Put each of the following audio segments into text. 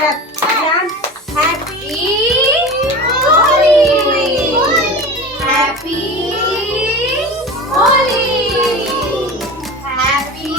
बर्बाद। Happy Holi, happy Holi, happy happy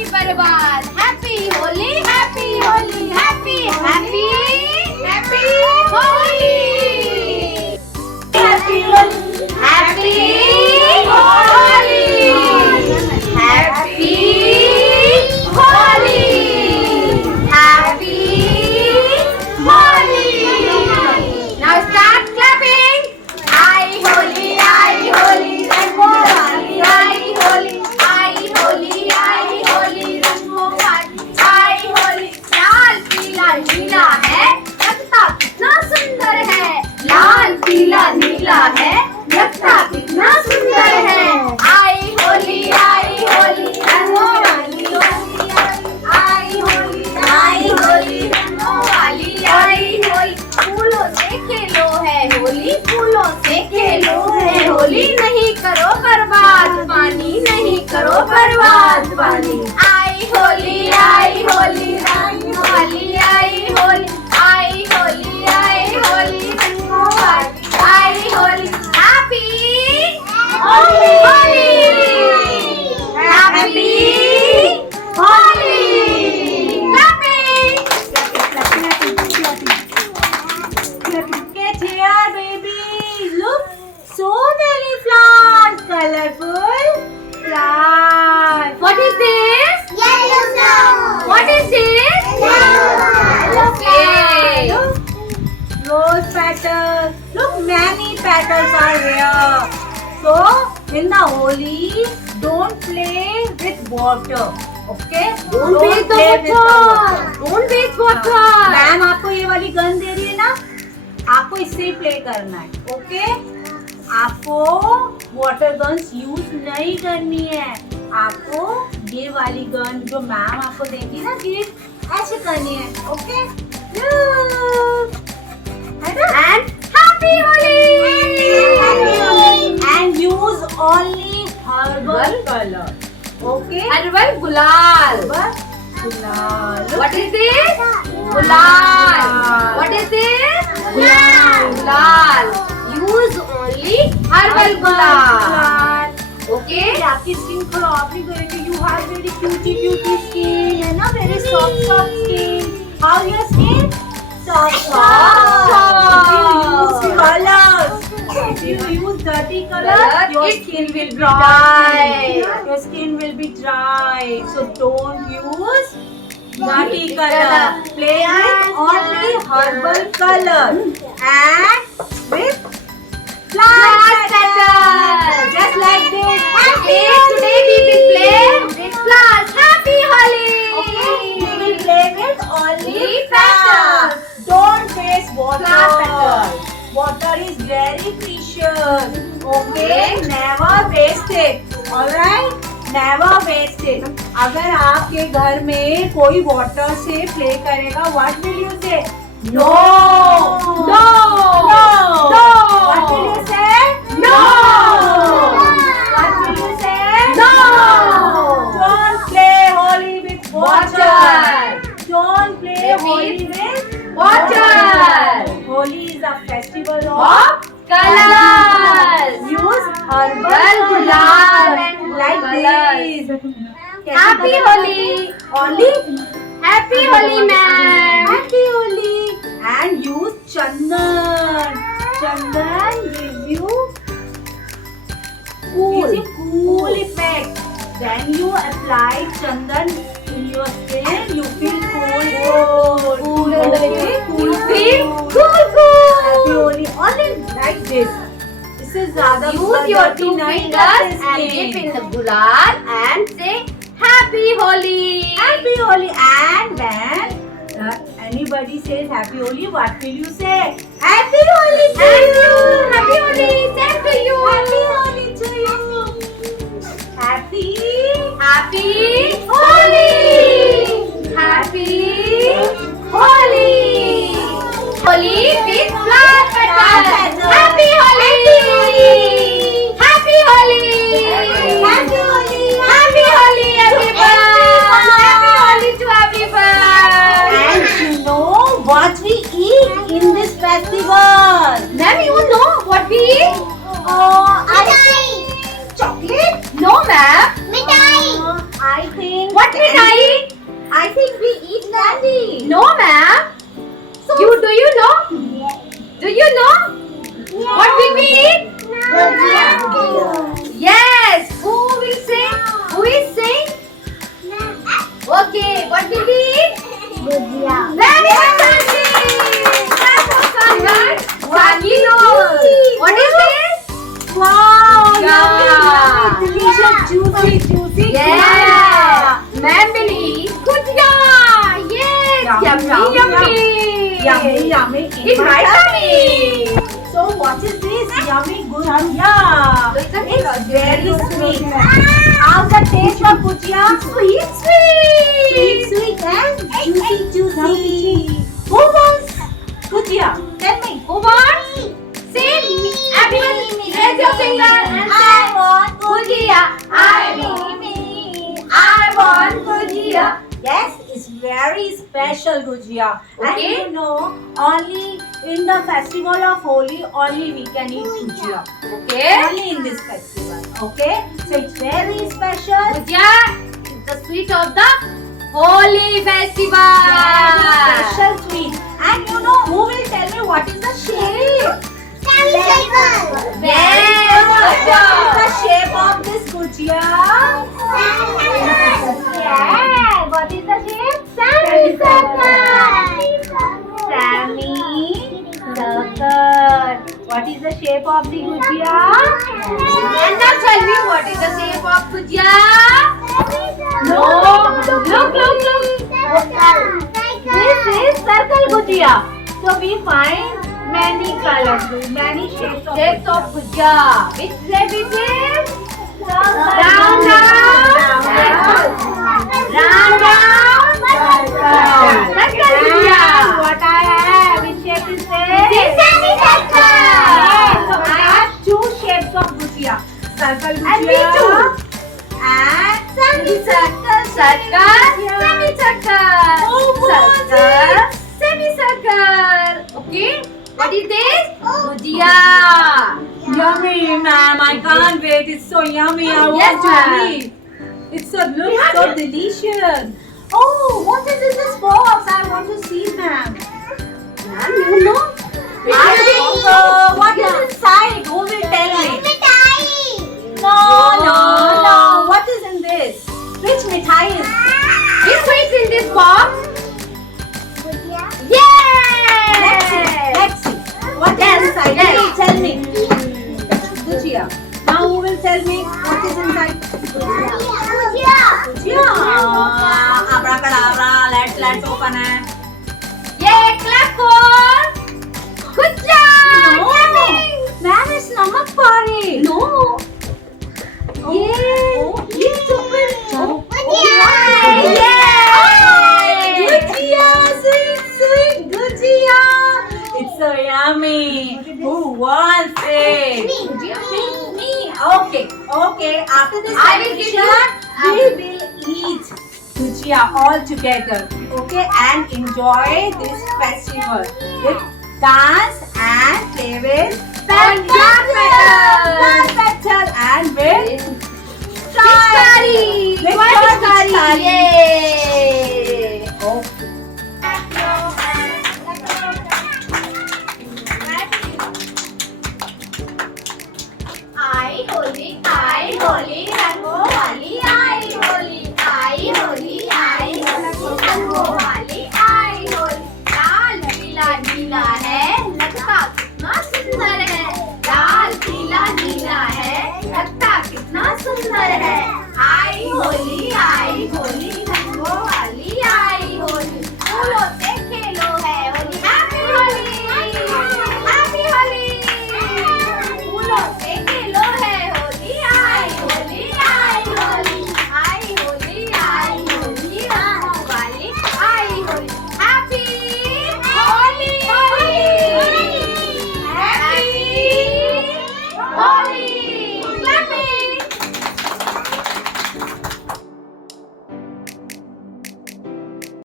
happy Holi, happy Holi, happy Holi, happy Holi, happy Holi. Now start clapping. आई होली, आई होली, रंगों वाली आई होली, आई होली, आई होली, रंगों वाली आई होली। लाल पीला नीला है, लगता कितना सुंदर है। लाल पीला नीला है, लगता कितना सुंदर है। आई होली, रंगों वाली होली आई होली, आई होली, रंगों वाली आई होली। फूलों से खेलो है होली, फूलों से खेलो है होली। नहीं करो बर्बाद पानी, नहीं करो बर्बाद पानी। आई होली, रंगों वाली आई होली, आई होली, रंगों वाली आई Holi. Happy Holi, happy Holi. Get here, baby. Look, so many flowers, colorful flowers. What is this? Yellow flower. What is this? Okay. Look, rose petals. Look, many petals are here. So, in the Holi, don't play with water. Okay? Don't waste the play with water. Don't waste water. Ma'am आपको ये वाली gun दे रही है ना, आपको इससे ही play करना है। ओके, आपको वाटर गन्स यूज नहीं करनी है। आपको ये वाली गन जो मैम आपको देगी ना गिफ्ट, ऐसे करनी है। Okay, And happy Holi. and use only herbal color. Okay, Herbal gulal. Gulal. What is this? Gulal. What is this? Gulal. Use only herbal gulal. Okay. आपकी स्किन खराब नहीं करेगी। You have very cutie skin, है ना? Very soft skin. How your skin? Soft. If you use colors, if you use dirty colors, your skin will be dry. Your skin will be dry. So don't use dirty color. Play with only herbal color and with Flower petals. Just like this. Okay. Today we will play with flowers. Happy Holi. Okay, we will play with only petals. flowers. Don't waste water. Flower petals. Water is very precious. Okay, never waste it. Alright, never waste it. अगर आपके घर में कोई water से play करेगा, what will you say? No. No. No. No. What will you say? No. What will you say? No. Don't play Holi with water. Don't play Holi with Water. Holi is a festival Of of colors. use herbal Gulal colors and like colors. this. Happy Holi. Only Happy Holi, ma'am. Happy Holi and use chandan. Chandan gives you cool effect. When you apply chandan in your skin, you feel cool. Okay? Cool. You feel Happy cool. Holi only like this. इससे से ज्यादा Use your गलती 2 नहीं fingers करते and skin. dip in the gulal and say Happy Holi. Happy Holi. And when anybody says Happy Holi, what will you say? Happy Holi to Thank you. you. Happy Holi. Same to you. Happy Holi to you. Happy Happy Holi. Happy Holi. Holi with flower petals. Happy Holi. Happy Holi. Happy Holi. Happy Holi, everyone. Happy Holi to everyone. And you know what we eat in this festival? Ma'am, you know what we eat? Chocolate? No, ma'am. I think. What did I eat? I think we eat candy. No, ma'am. Do you know? Do you know? What will we eat? Yes. Who will sing? Who is sing? Okay. What will we eat? Very fantastic. Clap for Sangat. Sagi knows. What is this? Wow! Yeah. Yummy, delicious, juicy. Yeah. Ma'am will eat Gujia. Yes. Yummy. Yummy. It's my tummy. So what is this? Yummy gujia. It's very sweet. How's the taste of gujia? Sweet and juicy. Who wants gujia? Tell me. Who wants? Say, everyone, raise your finger and say, I want Gujia. I want Gujia. Yes, it's very special gujia. And Okay. you know, only in the festival of Holi, only we can eat gujia. Okay. Only in this festival. Okay? So it's very special. Gujia is the sweet of the Holi festival. Very special sweet. And you know, who will tell me what is the shape? Yes, What good is job. the shape of this gujia? Yeah. What is the shape? Semicircle. What is the shape of the gujia? And now tell me what is the shape of Gujia? No. Look. This is circle gujia. So we find many colors, many shapes of Shapes of Gujia. Which shape is it? Round. Circle gujia. What I have, which shape is this? This is semicircle. Yes, so I have two shapes of gujia. Circle gujia. And me too. And semicircle. Semicircle. Oh, what Circle. Semicircle. Okay. What is this? Gujia. Yummy, ma'am. I can't wait. It's so yummy. I Yes, want to ma'am. eat. It looks so delicious. Oh, what is in this box? I want to see, ma'am. Ma'am, you know? I think what is inside? Who will tell me? No. What is in this? Which mithai is? Which is in this box? Yes. Let's see. What is inside? yes. Tell me. Gujia. Now who will tell me what is inside? Gujia. Abracadabra. Let's open it. Yeah, clap for Gujia. Ma'am, it's namak pari. No. Yeah. It's open. Gujia, sweet Gujia. It's so yummy. Who wants it? Me. Okay. After this I will give celebration, we will eat Gujia all together. Okay, and enjoy this festival with dance.